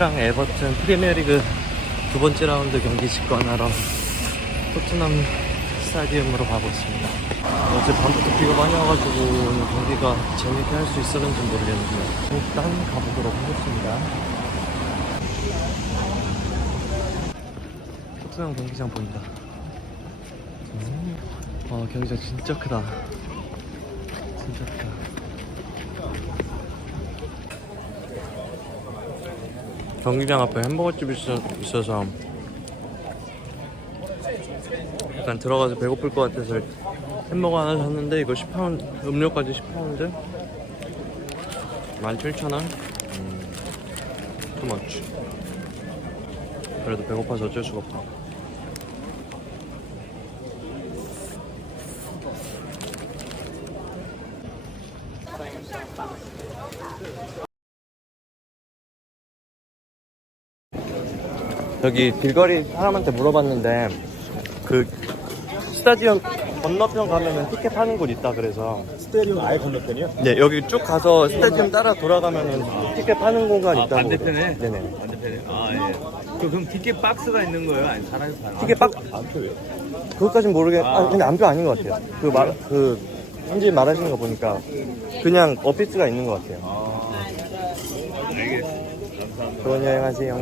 토트넘이랑 에버튼 프리미어리그 두 번째 라운드 경기 직관하러 토트넘 스타디움으로 가고 있습니다. 어제 밤부터 비가 많이 와가지고 오늘 경기가 재밌게 할 수 있었는지 모르겠는데 일단 가보도록 하겠습니다. 토트넘 경기장 보인다. 음. 와 경기장 진짜 크다. 진짜 크다. 경기장 앞에 햄버거집이 있어, 있어서 약간 들어가서 배고플 것 같아서 햄버거 하나 샀는데 이거 10파운드 음료까지 10파운드? 17,000원? 음, 투머치 그래도 배고파서 어쩔 수가 없다 여기 길거리 사람한테 물어봤는데 그 스타디움 건너편 가면은 티켓 파는 곳 있다 그래서 스테리오 아예 건너편이요? 네 여기 쭉 가서 스타디움 따라 돌아가면은 티켓 파는 공간 아, 있다고 반대편에? 그래요. 네네 반대편에. 아, 예. 그, 그럼 티켓 박스가 있는 거예요? 아니, 살아서 파는 티켓 박안 펴요. 그것까진 모르겠 아 근데 안표 아닌 것 같아요 그말그 현지 말하시는 거 보니까 그냥 오피스가 있는 것 같아요 아, 알겠습니다. 감사합니다. 좋은 여행하세요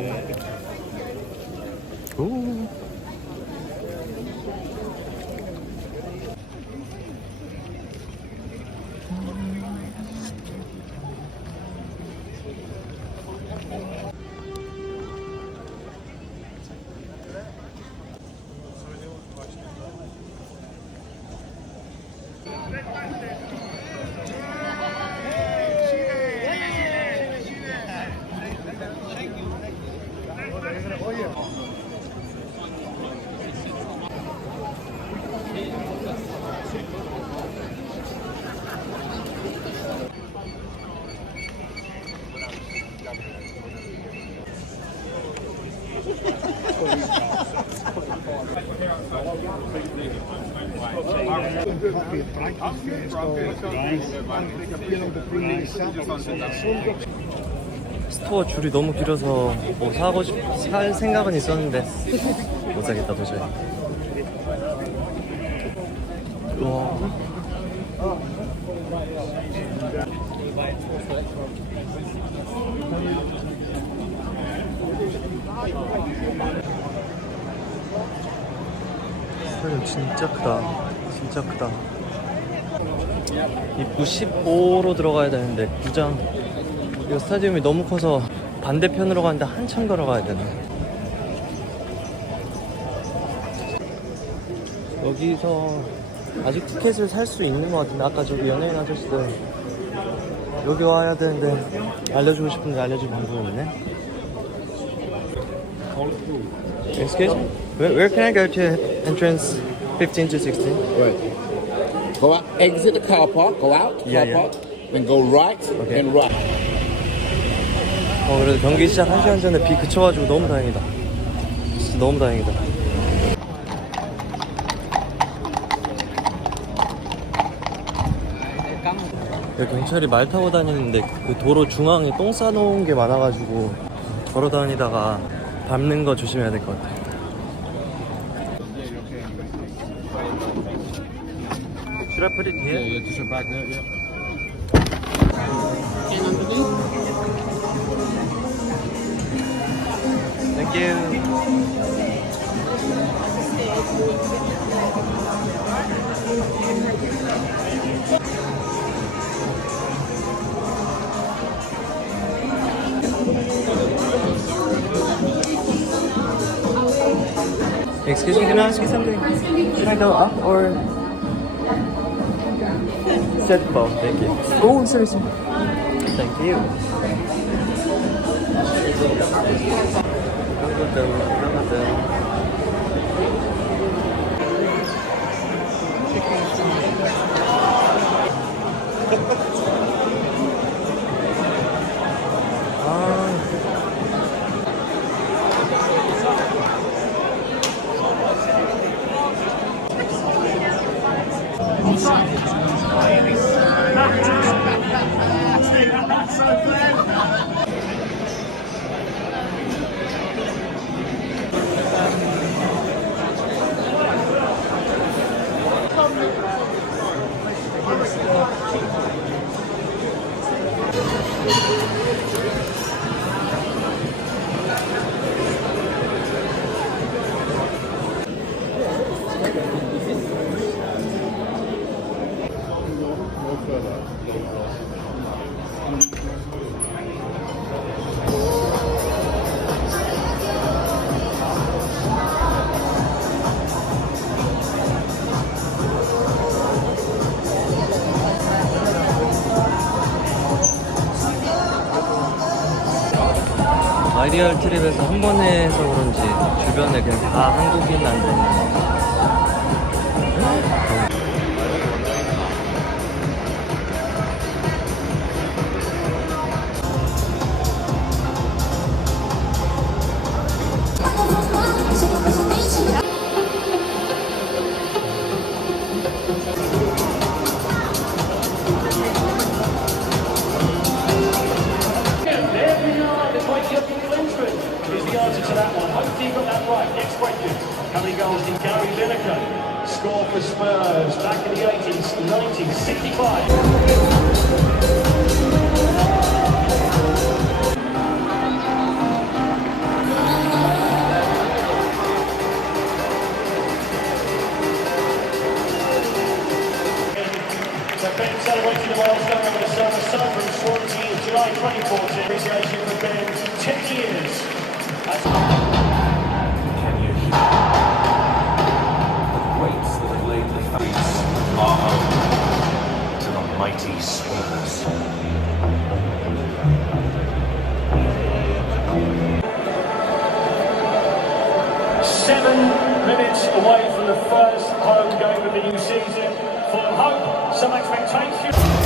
스토어 줄이 너무 길어서 뭐 사고 싶, 살 생각은 있었는데 못 사겠다 도저히. 우와. 스타디움 진짜 크다. 진짜 크다. 입구 15로 들어가야 되는데 구장 이거 스타디움이 너무 커서 반대편으로 가는데 한참 걸어가야 되네. 여기서 아직 티켓을 살 수 있는 것 같은데 아까 저기 연예인 아저씨들 여기 와야 되는데 알려주고 싶은데 알려줄 방법이 없네. Excuse me? Where, where can I go to entrance 15 to 16? Right. Go out, exit the car park, go out, car Yeah, yeah. park, then go right Okay. and right. 어 그래도 경기 시작 1시간 전에 비 그쳐가지고 너무 다행이다 진짜 너무 다행이다 여기 경찰이 말 타고 다니는데 그 도로 중앙에 똥 싸놓은 게 많아가지고 걸어 다니다가 밟는 거 조심해야 될 것 같아 Should put it here? Yeah, just back there, yeah. Thank you. Excuse me, can I ask you something? Can I go up or Set po. Thank you. Oh, sorry, sorry. Thank you. Ang ganda. 2개월 트립에서 한 번에 해서 그런지 주변에 그냥 다 한국인 안 되는 question. Coming goals in Gary Lineker. Score for Spurs back in the 80s, 90s, 65. So Ben celebrating the milestone over the summer sun from Swansea in July 2014. Appreciation for Ben, mighty Spurs. Seven minutes away from the first home game of the new season. Full of hope, some expectation.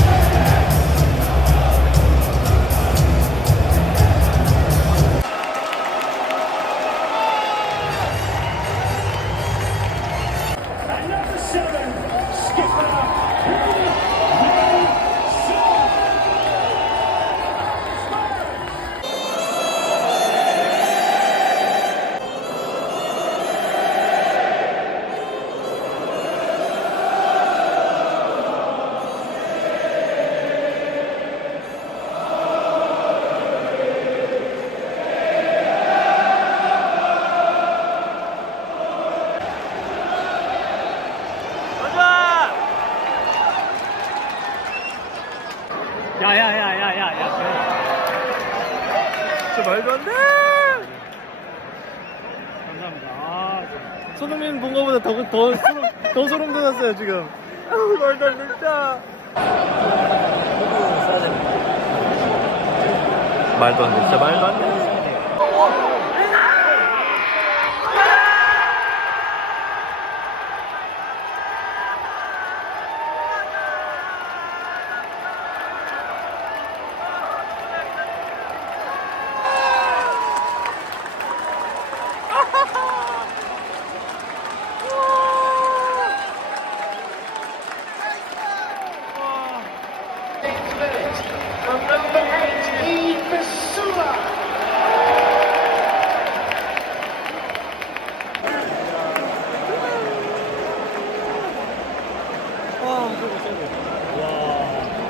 더, 더, 소름, 더 소름 돋았어요, 지금. 아우, 돼, 진짜. 말도 안 돼, 진짜 말도 안 돼.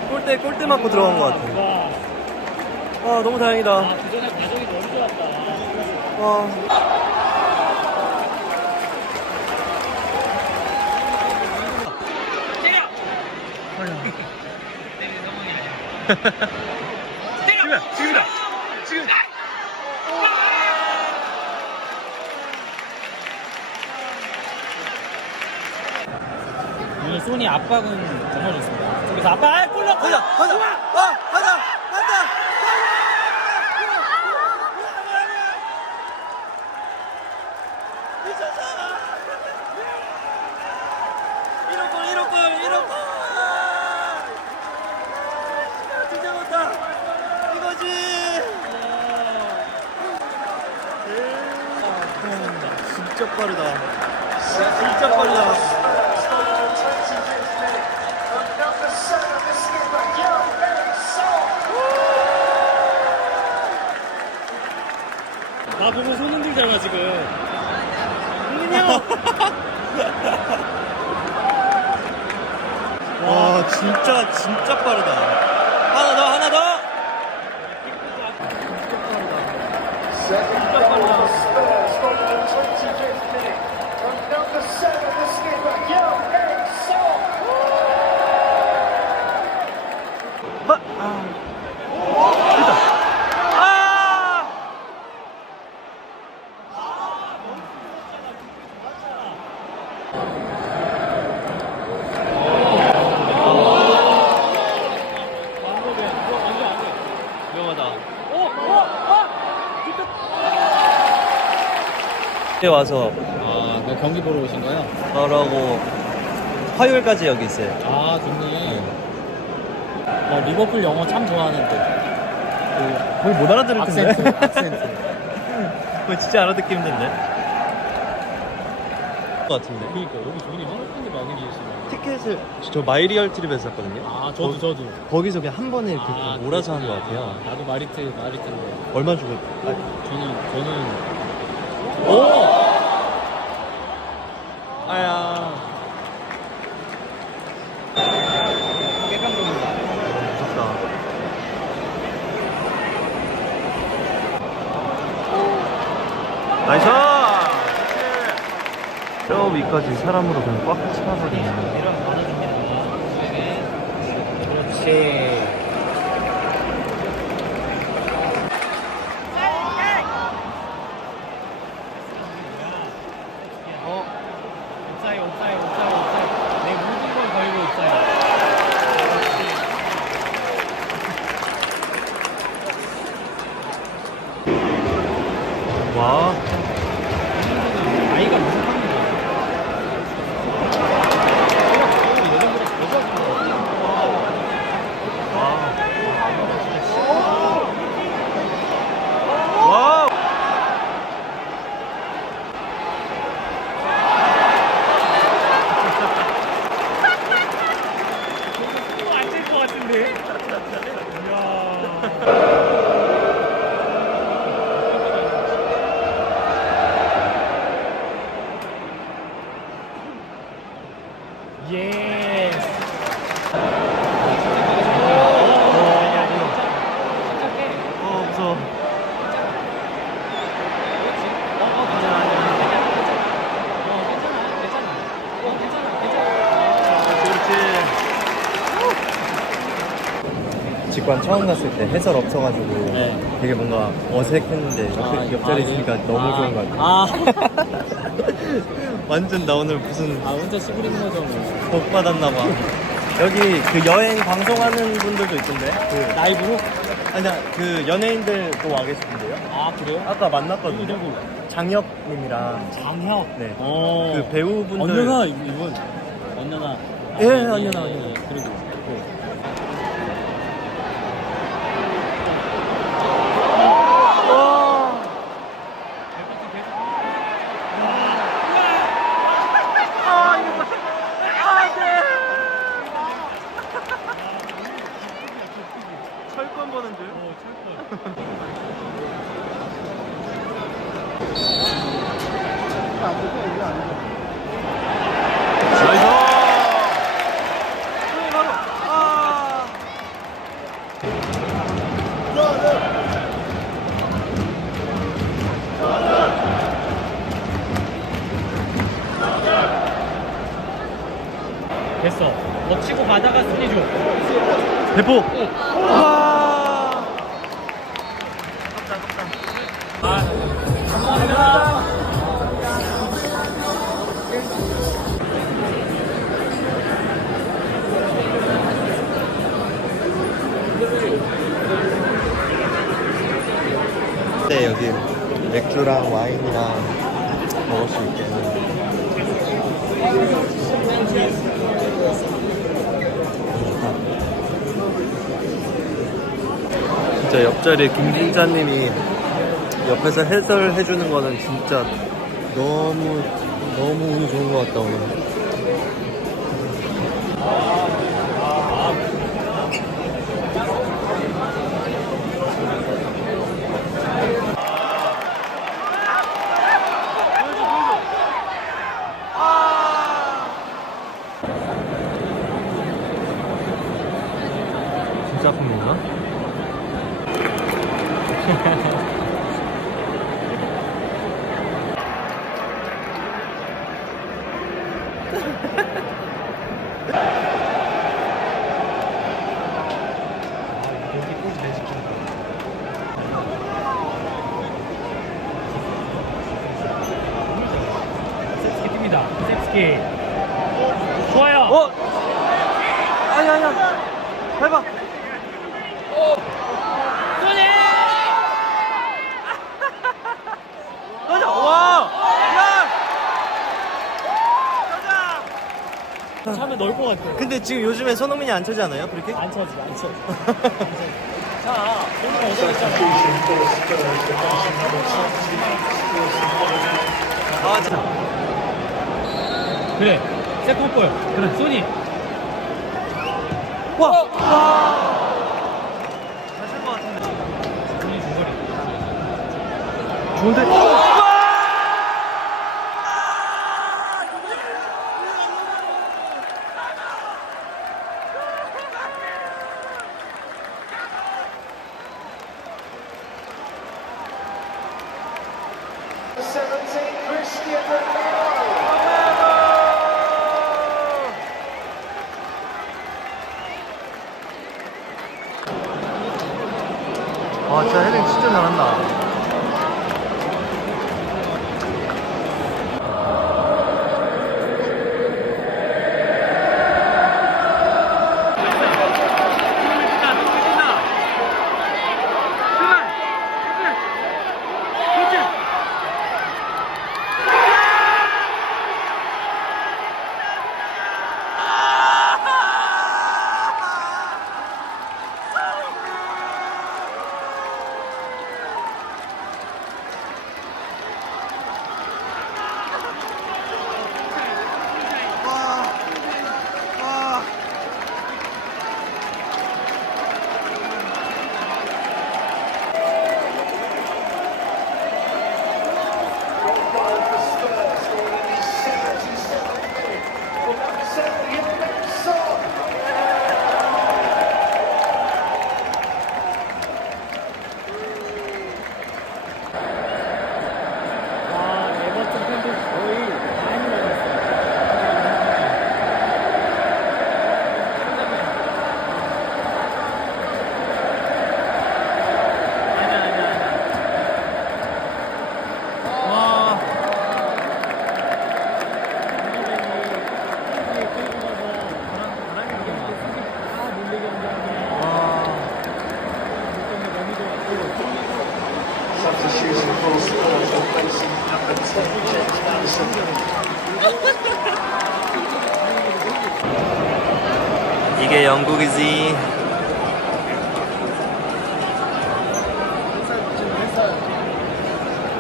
골대, 골대 맞고 들어간 것 같아. 와, 너무 다행이다. 그전에 배정이 너무 좋았다. 와. 지금이다. 지금. 오늘 소니 압박은 정말 좋습니다. 저기서 압박, 아, 골 넣고! 가자, 가자, 아, 가자, 가자. 이거지. 대박. 진짜 빠르다. 진짜 빠르다. 나 흔들잖아, 지금. 흥민이 형! 와 진짜 진짜 빠르다 하나 더 하나 더 25th minute. From Song. 와서 아, 그 경기 보러 오신 거요? 그러고 화요일까지 여기 있어요. 아, 좋네. 나 리버풀 영어 참 좋아하는데. 거의 못 알아들을 악센트, 악센트. 그거 진짜 알아듣기 힘든데. 것 같은데. 그러니까 여기 좋은데 한국 분들 많이 계시네. 티켓을 저 마이리얼 트립에서 샀거든요. 아, 저도, 저도. 거기서 그냥 한 번에 이렇게 아, 몰아서 한 것 그렇구나. 같아요. 나도 마리트, 마리트인데. 얼마 주고? 아, 저는, 저는. 오! 아야. 깨감동이다. 무섭다. 나이스! 저 위까지 사람으로 그냥 꽉 많아집니다. 그렇지. 어? 옵사이, 옵사이, 옵사이, 옵사이. 내 모든 걸 걸고 옵사이. 와. 나이가 무슨 상관이야? 와. 안될 것 같은데? 예스. 어, 무서워. 직관 처음 갔을 때 해설 없어가지고 네. 되게 뭔가 어색했는데 옆, 아, 옆 자리 아, 있으니까 네. 너무 아, 좋은 것 같아요. 아, 완전 나 오늘 무슨 아 혼자 씨부리는 거죠 뭐. 복 받았나 봐. 여기 그 여행 방송하는 분들도 있던데. 그 라이브로? 아니야 그 연예인들도 와 계시던데요. 아 그래요? 아까 만났거든요. 누구? 장혁님이랑 장혁. 네. 어. 그 배우분들. 언녀나 이분. 언녀나. 예, 언녀나, 언녀나. 예, 그리고. 철권 보는 줄. 됐어. 여기 맥주랑 와인이랑 먹을 수 있게. 진짜 옆자리에 김진자님이 옆에서 해설해주는 거는 진짜 너무 너무 운이 좋은 것 같다 오늘. 아픕니까? 셉스키 뜁니다. 셉스키. 좋아요. 어? 아니 아니야. 해봐. 가자. 와. 야. 차면 넣을 것 같아. 근데 지금 요즘에 손흥민이 안 차지 않아요? 그렇게? 안 쳐지, 안 쳐지. 자, 손을 얻어냈잖아. 아, 참. 그래, 세컨볼. 그래, 소니. 와! 와! 잘찰것 같은데. 소니 중거리. 좋은데? 와, 진짜 헤딩 진짜 잘한다. 아, 에버튼 팬들 거의 많이 먹었어요. 아니야, 아니야, 아니야. 와. Substitution for Spurs replacing number 10, James Madison. 이게 영국이지.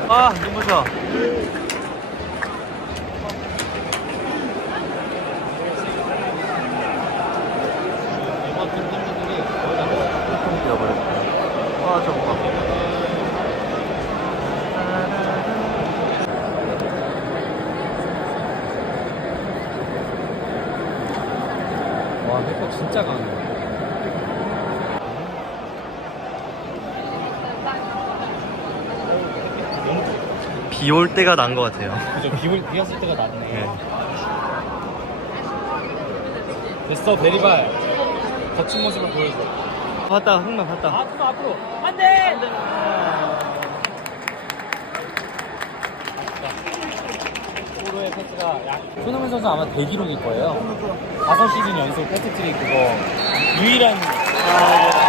아, 눈부셔. 에버튼 팬분들이 거의 다 잃어버렸어. 아, 저거 봐. 와, 백박 진짜 강해. 비 올 때가 난 것 같아요. 그죠, 비, 올- 비 왔을 때가 낫네. 네. 됐어, 베리발. 거친 모습을 보여줘. 봤다, 흥만 봤다. 앞으로, 앞으로. 안 돼! 포로의 패스가 약. 손흥민 선수 아마 대기록일 거예요. 다섯 시즌 연속 패스트트릭 그거 유일한 와,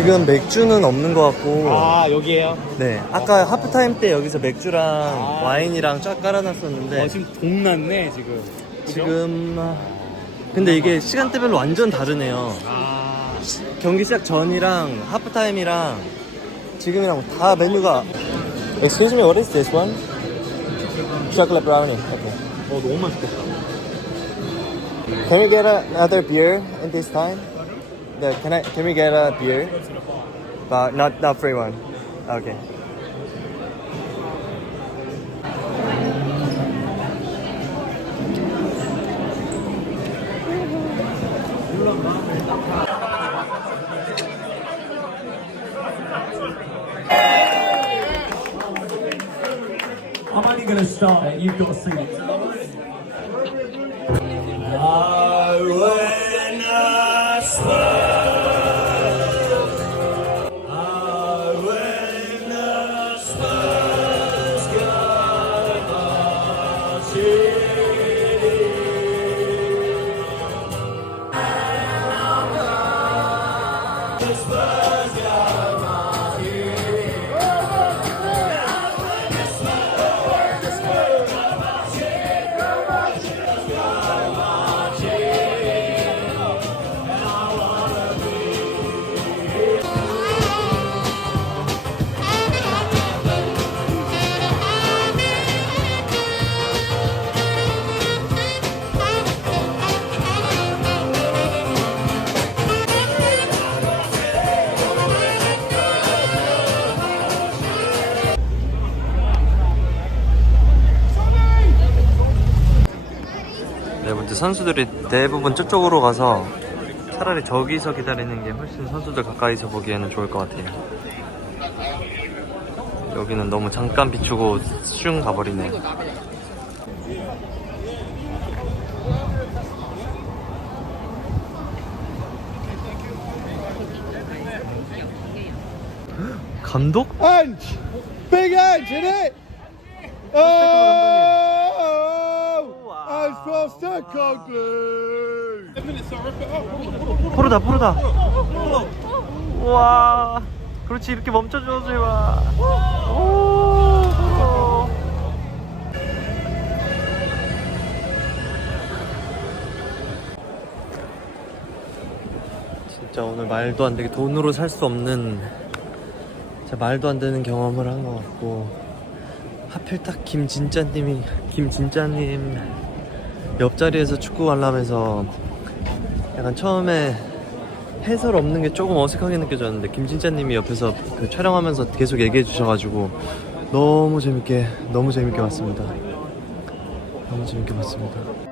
지금 맥주는 없는 것 같고 아 여기에요? 네 아까 하프타임 때 여기서 맥주랑 아. 와인이랑 쫙 깔아놨었는데 어 지금 동났네 지금. 그죠? 지금 아, 근데 이게 시간대별로 완전 다르네요 아 경기 시작 전이랑 하프타임이랑 지금이랑 다 메뉴가 Excuse me, what is this one? Chocolate brownie. Okay. 어, 너무 맛있겠다. Can we get another beer in this time? Yeah, can I? Can we get a beer? But not not free one. Okay. I'm only going to start it. You've got to sing it. 선수들이 대부분 저쪽으로 가서 차라리 저기서 기다리는 게 훨씬 선수들 가까이서 보기에는 좋을 것 같아요. 여기는 너무 잠깐 비추고 슝 가버리네. 감독? It! Oh! Ange Postecoglou! 포르다 포르다. 와. 그렇지 이렇게 멈춰줘 제발 오 포르 진짜 오늘 말도 안 되게 돈으로 살 수 없는 진짜 말도 안 되는 경험을 한 것 같고. 하필 딱 김진짜님이 김진짜님 옆자리에서 축구 관람해서 약간 처음에 해설 없는 게 조금 어색하게 느껴졌는데 김진짜님이 옆에서 그 촬영하면서 계속 얘기해 주셔가지고 너무 재밌게 너무 재밌게 봤습니다. 너무 재밌게 봤습니다.